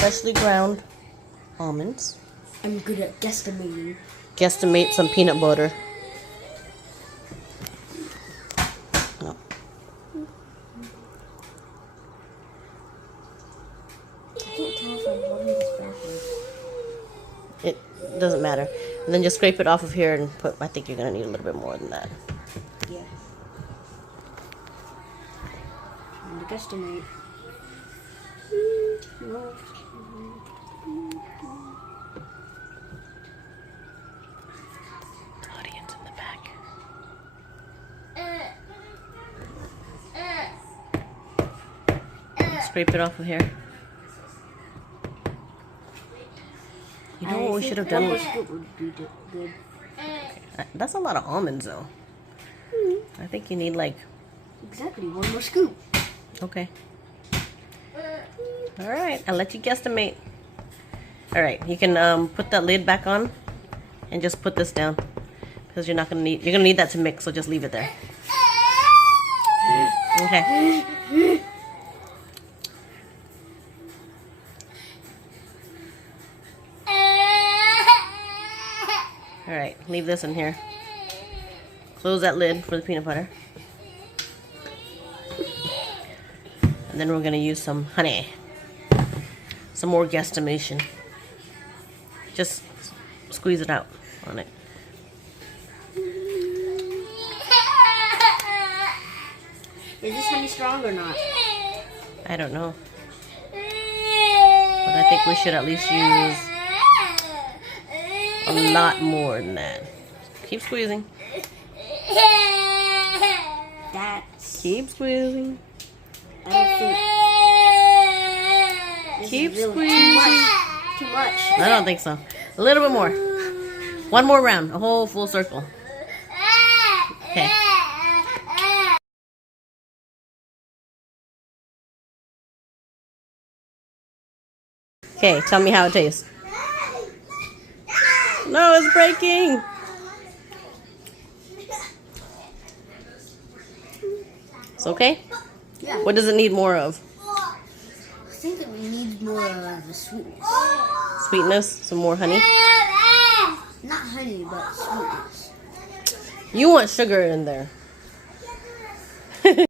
freshly ground almonds. I'm good at guesstimating. Guesstimate some peanut butter. No. I can't tell if I'm holding this backwards. It doesn't matter. And then just scrape it off of here and put, I think you're going to need a little bit more than that. Yeah. Trying to guesstimate. Audience in the back. Scrape it off of here. You know what we should have done was... would be good. That's a lot of almonds, though. I think you need, like... Exactly, one more scoop. Okay. Alright, I'll let you guesstimate. Alright, you can put that lid back on and just put this down. Because you're gonna need that to mix, so just leave it there. Okay. Alright, leave this in here. Close that lid for the peanut butter. And then we're going to use some honey. Some more guesstimation. Just squeeze it out on it. Is this honey strong or not? I don't know. But I think we should at least use a lot more than that. Keep squeezing. Keep squeezing. I don't think. Keep really squeezing. Too much. I don't think so. A little bit more. One more round. A whole full circle. Okay. Okay, tell me how it tastes. No, it's breaking. It's okay? Yeah. What does it need more of? I think it needs more of the sweetness. Sweetness? Some more honey? Not honey, but sweetness. You want sugar in there.